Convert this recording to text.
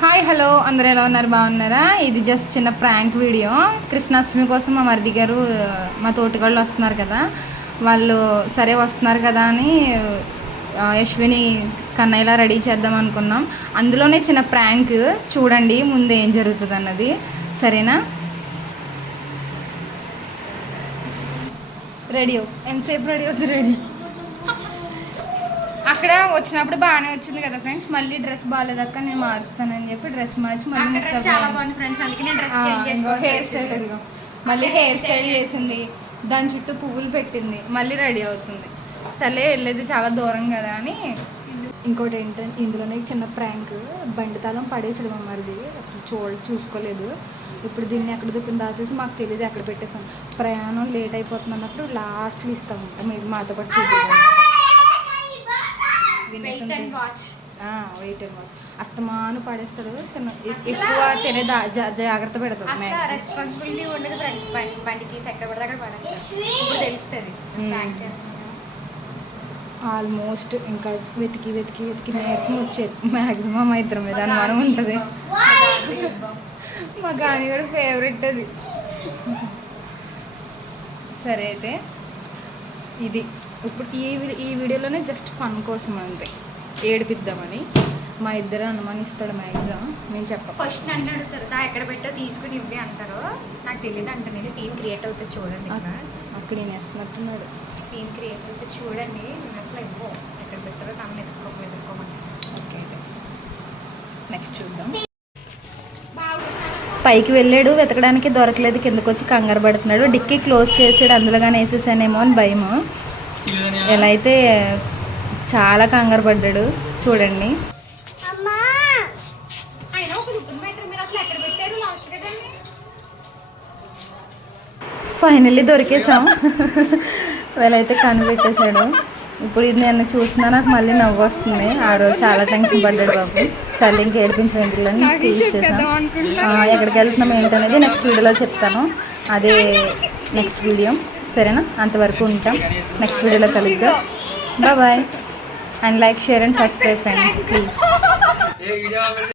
Hi hello అందరూ ఎలా ఉన్నారు, బాగున్నారా? ఇది జస్ట్ చిన్న ప్రాంక్ వీడియో. కృష్ణాష్టమి కోసం మా మరిది గారు మా తోటిగాళ్ళు వస్తున్నారు కదా, వాళ్ళు సరే వస్తున్నారు కదా అని యశ్విని కన్నయ్యలా రెడీ చేద్దాం అనుకున్నాం. అందులోనే చిన్న ప్రాంక్ చూడండి ముందు ఏం జరుగుతుంది అన్నది, సరేనా? రెడీ ఎంతసేపు రెడీ అవుతుంది? రెడీ అక్కడ వచ్చినప్పుడు బాగానే వచ్చింది కదా ఫ్రెండ్స్, మళ్ళీ డ్రెస్ బాగాలేదక్క నేను మారుస్తానని చెప్పి డ్రెస్ మార్చి మళ్ళీ చాలా బాగుంది ఫ్రెండ్స్, అందుకే నేను డ్రెస్ చేంజ్ చేసుకోవాలి. హెయిర్ స్టైల్ మళ్ళీ హెయిర్ స్టైల్ చేసింది, దాని చుట్టూ పువ్వులు పెట్టింది, మళ్ళీ రెడీ అవుతుంది. సరే వెళ్ళేది చాలా దూరం కదా అని. ఇంకోటి ఏంటంటే ఇందులోనే చిన్న ప్రాంక్, బండి తాళం పడేసాడు మా మరిది, అసలు చూసుకోలేదు. ఇప్పుడు దీన్ని ఎక్కడ దుక్కుని దాచేసి మాకు తెలియదు ఎక్కడ పెట్టేసాం. ప్రయాణం లేట్ అయిపోతుంది అన్నప్పుడు లాస్ట్లో ఇస్తామంట, మీరు మాతో పాటు చూపించాలి. వెయిట్ అండ్ వాచ్ అస్తమాను పడేస్తాడు, ఎక్కువ తినే జాగ్రత్త పెడతాడు. రెస్పాన్సిబిలిటీ ఉండదు, బండికి ఎక్కడ పడితే అక్కడ పడేస్తాడు. ఇప్పుడు తెలుస్తుంది ఆల్మోస్ట్ ఇంకా వెతికి వెతికి వెతికి నీరసం వచ్చేది. మ్యాక్సిమం ఇద్దరం మీద అనుమానం ఉంటుంది. మా గాని కూడా ఫేవరెట్ అది. సరే అయితే ఇది ఇప్పుడు ఈ వీడియోలోనే జస్ట్ ఫన్ కోసం అంతే, ఏడిపిద్దామని. మా ఇద్దరు అనుమానిస్తాడు మ్యాక్సిమం, నేను చెప్పను. ఫస్ట్ నన్ను అడుగుతారు ఎక్కడ పెట్టో తీసుకుని ఇవ్వి అంటారు, నాకు తెలియదు అంటే నేను సీన్ క్రియేట్ అవుతుంది చూడండి. అక్కడ నేను వేస్తున్నట్టున్నాడు, సీన్ క్రియేట్ అవుతుంది చూడండి. నేను అసలు ఇవ్వు ఎక్కడ పెట్టారో నన్ను ఎదుర్కోమని. ఓకే అయితే నెక్స్ట్ చూద్దాం. పైకి వెళ్ళాడు, వెతకడానికి దొరకలేదు, కిందకు వచ్చి కంగారు పడుతున్నాడు. డిక్కీ క్లోజ్ చేసాడు, అందులోగానే వేసేసానేమో అని భయము. ఎలా అయితే చాలా కంగారు పడ్డాడు చూడండి. ఫైనల్లీ దొరికేసాం. వీళ్ళైతే కనిపెట్టేశాడు. ఇప్పుడు ఇది నేను చూస్తున్నా, నాకు మళ్ళీ నవ్వు వస్తుంది. ఆ రోజు చాలా టెన్షన్ పడ్డాడు బాబు. సరే ఇంక ఏడిపించిన ఇంటిలోని తీసేసాం. ఎక్కడికి వెళ్తున్నాం ఏంటనేది నెక్స్ట్ వీడియోలో చెప్తాను, అదే నెక్స్ట్ వీడియో, సరేనా? అంతవరకు ఉంటాం, నెక్స్ట్ వీడియోలో కలుద్దాం. Bye and like, share and subscribe friends please.